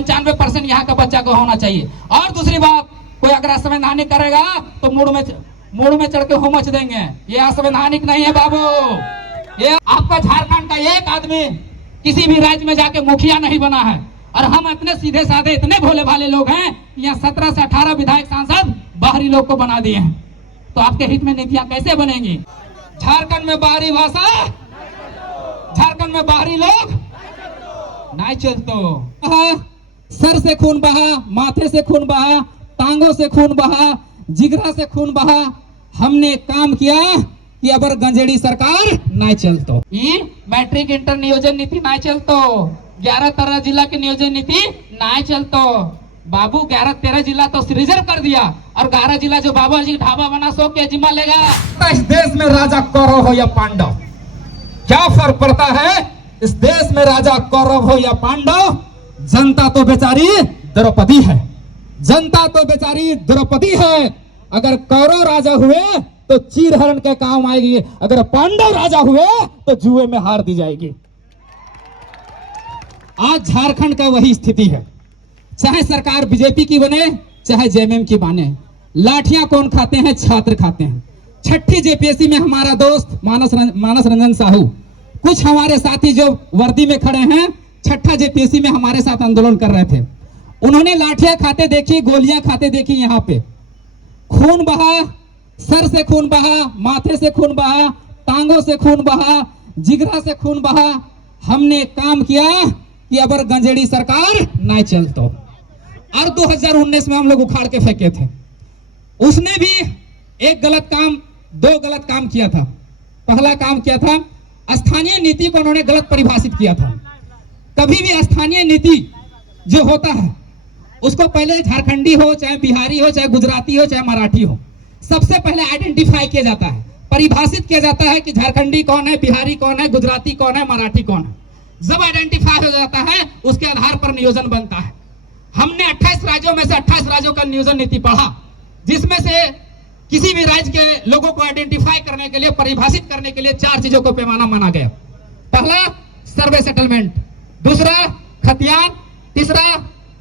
95% यहाँ का बच्चा को होना चाहिए। और दूसरी बात, कोई अगर असंवैधानिक करेगा तो मूड में चढ़ के हो मच देंगे। ये असंवैधानिक नहीं है बाबू। ये आपका झारखंड का एक आदमी किसी भी राज्य में जाके मुखिया नहीं बना है, और हम इतने सीधे साधे इतने भोले भाले लोग हैं, यहाँ 17 से 18 विधायक सांसद बाहरी लोग को बना दिए हैं। तो आपके हित में नीतियां कैसे बनेंगी? झारखंड में बाहरी भाषा, झारखंड में बाहरी लोग नहीं चलतो। सर से खून बहा, माथे से खून बहा, टांगों से खून बहा, जिगरा से खून बहा। हमने काम किया कि अबर गंजेड़ी सरकार नहीं चलतो। ये मैट्रिक इंटर नियोजन नीति नहीं चलतो। 11-13 जिला की नियोजन नीति नहीं चलतो बाबू। 11-13 जिला तो रिजर्व कर दिया, और 11 जिला जो बाबा जी ढाबा बना सो के जिम्मा लेगा। इस देश में राजा कौरव हो या पांडव, क्या फर्क पड़ता है? इस देश में राजा कौरव हो या पांडव, जनता तो बेचारी द्रौपदी है। जनता तो बेचारी द्रौपदी है। अगर कौरव राजा हुए तो चीरहरण के काम आएगी, अगर पांडव राजा हुए तो जुए में हार दी जाएगी। आज झारखंड का वही स्थिति है। चाहे सरकार बीजेपी की बने, चाहे जेएमएम की बने, लाठियां कौन खाते हैं? छात्र खाते हैं। छठी जेपीएससी में हमारा दोस्त मानस रंजन साहू, कुछ हमारे साथी जो वर्दी में खड़े हैं, छठा जेपीएससी में हमारे साथ आंदोलन कर रहे थे। उन्होंने लाठियां खाते देखी, गोलियां खाते देखी। यहाँ पे खून बहा, सर से खून बहा, माथे से खून बहा, टांगों से खून बहा, जिगरा से खून बहा। हमने काम किया कि अबर गंजेड़ी सरकार नहीं चलतो। और 2019 में हम लोग उखाड़ के फेंके थे। उसने भी दो गलत काम किया था। पहला काम किया था, स्थानीय नीति को उन्होंने गलत परिभाषित किया था। कभी भी स्थानीय नीति जो होता है उसको पहले झारखंडी हो, चाहे बिहारी हो, चाहे गुजराती हो, चाहे मराठी हो, सबसे पहले आइडेंटिफाई किया जाता है, परिभाषित किया जाता है कि झारखंडी कौन है, बिहारी कौन है, गुजराती कौन है, मराठी कौन है। जब आइडेंटिफाई हो जाता है, उसके आधार पर नियोजन बनता है। हमने 28 राज्यों में से 28 राज्यों का नियोजन नीति पढ़ा, जिसमें से किसी भी राज्य के लोगों को आइडेंटिफाई करने के लिए, परिभाषित करने के लिए 4 चीजों को पैमाना माना गया। पहला सर्वे सेटलमेंट, दूसरा खतियान, तीसरा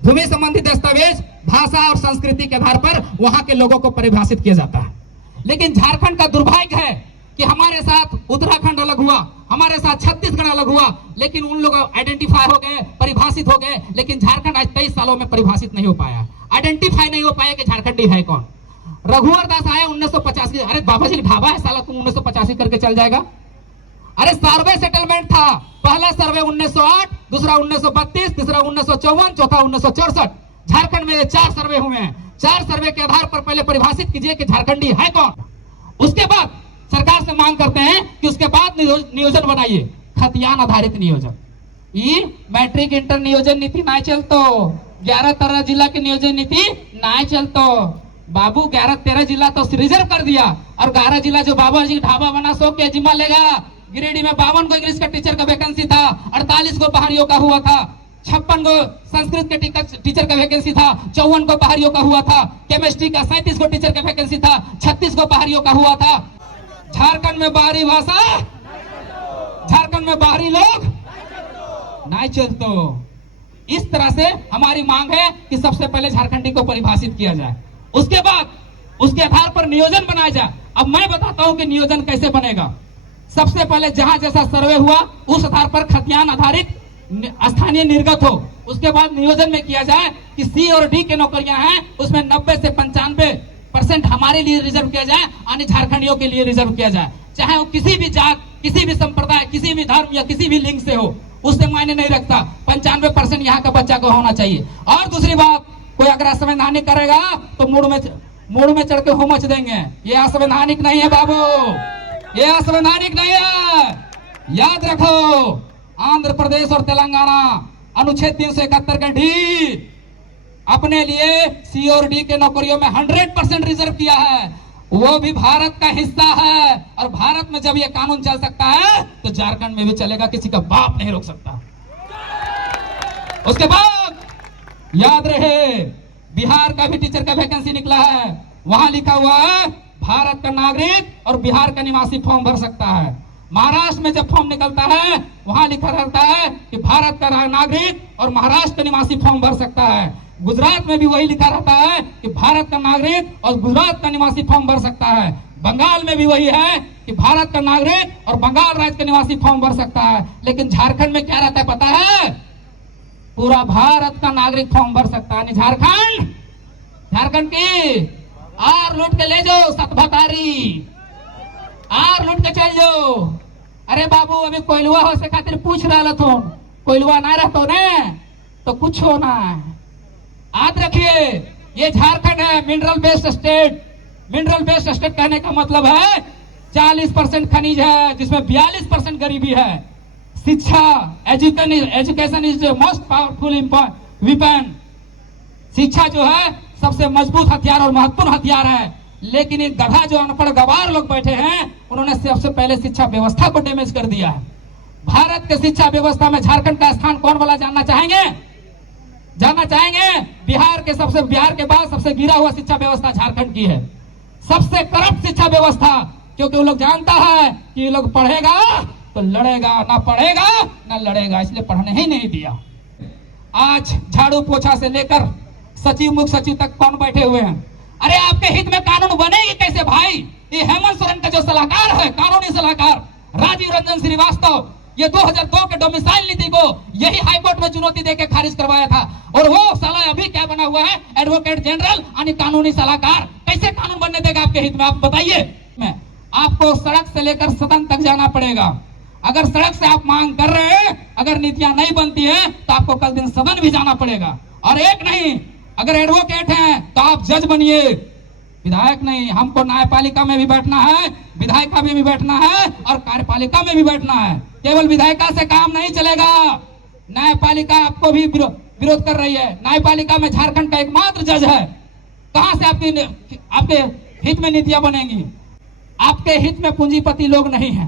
भूमि संबंधी दस्तावेज, भाषा और संस्कृति के आधार पर वहां के लोगों को परिभाषित किया जाता है। लेकिन झारखंड का दुर्भाग्य है कि हमारे साथ उत्तराखंड अलग हुआ, हमारे साथ छत्तीसगढ़ अलग हुआ, लेकिन उन लोग आइडेंटिफाई हो गए, परिभाषित हो गए। लेकिन झारखंड आज 23 सालों में परिभाषित नहीं हो पाया, आइडेंटिफाई नहीं हो पाया कि झारखंडी है कौन। रघुवर दास आया 1985। अरे बाबा जी ढाबा है साला, तुम 1985 करके चल जाएगा? अरे सर्वे सेटलमेंट था। पहला सर्वे 1908, दूसरा 1932, तीसरा 1954, चौथा 1964। झारखंड में 4 सर्वे हुए हैं। 4 सर्वे के आधार पर पहले परिभाषित कीजिए कि झारखंडी है कौन। उसके बाद सरकार से मांग करते हैं कि उसके बाद नियोजन बनाइए, खतियान आधारित नियोजन। ये मैट्रिक इंटर नियोजन नीति नहीं चलतो। 11-13 जिला की नियोजन नीति नहीं चलतो बाबू। 11-13 जिला तो रिजर्व कर दिया, और 11 जिला जो बाबा जी ढाबा बना सो के जिम्मा लेगा। गिरिडीह में 52 को इंग्लिश का टीचर का वैकेंसी था, 48 को बाहरियों का हुआ था। 56 को संस्कृत के टीचर का वैकेंसी था, 54 को बाहरियों का हुआ था। केमिस्ट्री का 37 को टीचर का वैकेंसी था, 36 को बाहरियों का हुआ था। झारखंड में बाहरी भाषा, झारखंड में बाहरी लोग नहीं चलतो। इस तरह से हमारी मांग है कि सबसे पहले झारखंडी को परिभाषित किया जाए, उसके बाद उसके आधार पर नियोजन बनाया जाए। अब मैं बताता हूं कि नियोजन कैसे बनेगा। सबसे पहले जहां जैसा सर्वे हुआ उस आधार पर खतियान आधारित स्थानीय निर्गत हो। उसके बाद नियोजन में किया जाए कि सी और डी के नौकरियां हैं, उसमें 90 से 95% हमारे लिए रिजर्व किया जाए, अन्य झारखंडियों के लिए रिजर्व किया जाए। चाहे वो किसी भी जात, किसी भी संप्रदाय, किसी भी धर्म या किसी भी लिंग से हो, उससे मायने नहीं रखता। 95% यहाँ का बच्चा को होना चाहिए। और दूसरी बात, कोई अगर असंवैधानिक करेगा तो मूड में चढ़ के हो मच देंगे। ये असंवैधानिक नहीं है बाबू, ये असंवैधानिक नहीं है, याद रखो। आंध्र प्रदेश और तेलंगाना अनुच्छेद 371 का डी अपने लिए सी और डी के नौकरियों में 100% रिजर्व किया है। वो भी भारत का हिस्सा है, और भारत में जब ये कानून चल सकता है तो झारखंड में भी चलेगा, किसी का बाप नहीं रोक सकता। उसके बाद याद रहे, बिहार का भी टीचर का वैकेंसी निकला है, वहां लिखा हुआ है भारत का नागरिक और बिहार का निवासी फॉर्म भर सकता है। महाराष्ट्र में जब फॉर्म निकलता है वहां लिखा रहता है कि भारत का नागरिक और महाराष्ट्र का निवासी फॉर्म भर सकता है। गुजरात में भी वही लिखा रहता है कि भारत का नागरिक और गुजरात का निवासी फॉर्म भर सकता है। बंगाल में भी वही है कि भारत का नागरिक और बंगाल राज्य का निवासी फॉर्म भर सकता है। लेकिन झारखंड में क्या रहता है पता है? पूरा भारत का नागरिक फॉर्म भर सकता है। झारखंड की आर लूट के ले जाओ, सतभतारी आर लूट के चल जाओ। अरे बाबू अभी कोयलुआ हो से खातिर पूछ रहा तुम, कोयलुआ ना रहतो ने तो कुछ होना है। याद रखिए ये झारखंड है mineral based state. Mineral based state कहने का मतलब है 40% खनिज है जिसमें 42% गरीबी है। शिक्षा education is most powerful weapon. शिक्षा जो है सबसे मजबूत हथियार और महत्वपूर्ण हथियार है। लेकिन एक गधा जो अनपढ़ गवार लोग बैठे हैं उन्होंने सबसे पहले शिक्षा व्यवस्था को डैमेज कर दिया है। भारत के शिक्षा व्यवस्था में झारखंड का स्थान कौन वाला जानना चाहेंगे? बिहार के बाद सबसे गिरा हुआ शिक्षा व्यवस्था झारखंड की है। सबसे करप्ट शिक्षा व्यवस्था, क्योंकि वो लोग जानता है कि ये लोग पढ़ेगा तो लड़ेगा, ना पढ़ेगा ना लड़ेगा, इसलिए पढ़ने ही नहीं दिया। आज झाड़ू पोछा से लेकर सचिव मुख्य सचिव तक कौन बैठे हुए हैं? अरे आपके हित में कानून बनेगी कैसे भाई? ये हेमंत सोरेन का जो सलाहकार है, कानूनी सलाहकार राजीव रंजन श्रीवास्तव, ये 2002 के डोमिसाइल नीति को यही हाईकोर्ट में चुनौती देकर खारिज करवाया था। और वो साला अभी क्या बना हुआ है? एडवोकेट जनरल यानी कानूनी सलाहकार। कैसे कानून बनने देगा आपके हित में? आप बताइए। आपको सड़क से लेकर सदन तक जाना पड़ेगा। अगर सड़क से आप मांग कर रहे हैं, अगर नीतियां नहीं बनती है तो आपको कल दिन सदन भी जाना पड़ेगा। और एक नहीं, अगर एडवोकेट हैं तो आप जज बनिए, विधायक नहीं। हमको न्यायपालिका में भी बैठना है, विधायिका में भी बैठना है और कार्यपालिका में भी बैठना है। केवल विधायिका से काम नहीं चलेगा। न्यायपालिका आपको भी विरोध कर रही है। न्यायपालिका में झारखंड का एकमात्र जज है। कहां से आपके हित में नीतियां बनेंगी? आपके हित में पूंजीपति लोग नहीं है।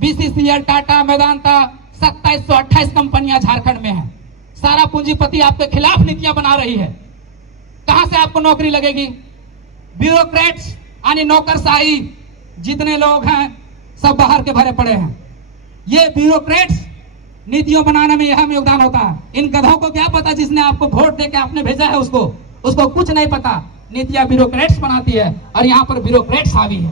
बीसीसीएल, टाटा, वेदांता, 2728 कंपनियां झारखंड में है। सारा पूंजीपति आपके खिलाफ नीतियां बना रही है। कहां से आपको नौकरी लगेगी? ब्यूरोक्रेट्स यानी नौकरशाही जितने लोग हैं सब बाहर के भरे पड़े हैं। ये ब्यूरोक्रेट्स नीतियों बनाने में यह योगदान होता है। इन गधों को क्या पता जिसने आपको वोट देके आपने भेजा है उसको कुछ नहीं पता। नीतियां ब्यूरोक्रेट्स बनाती है और यहाँ पर ब्यूरोक्रेट्स हावी है।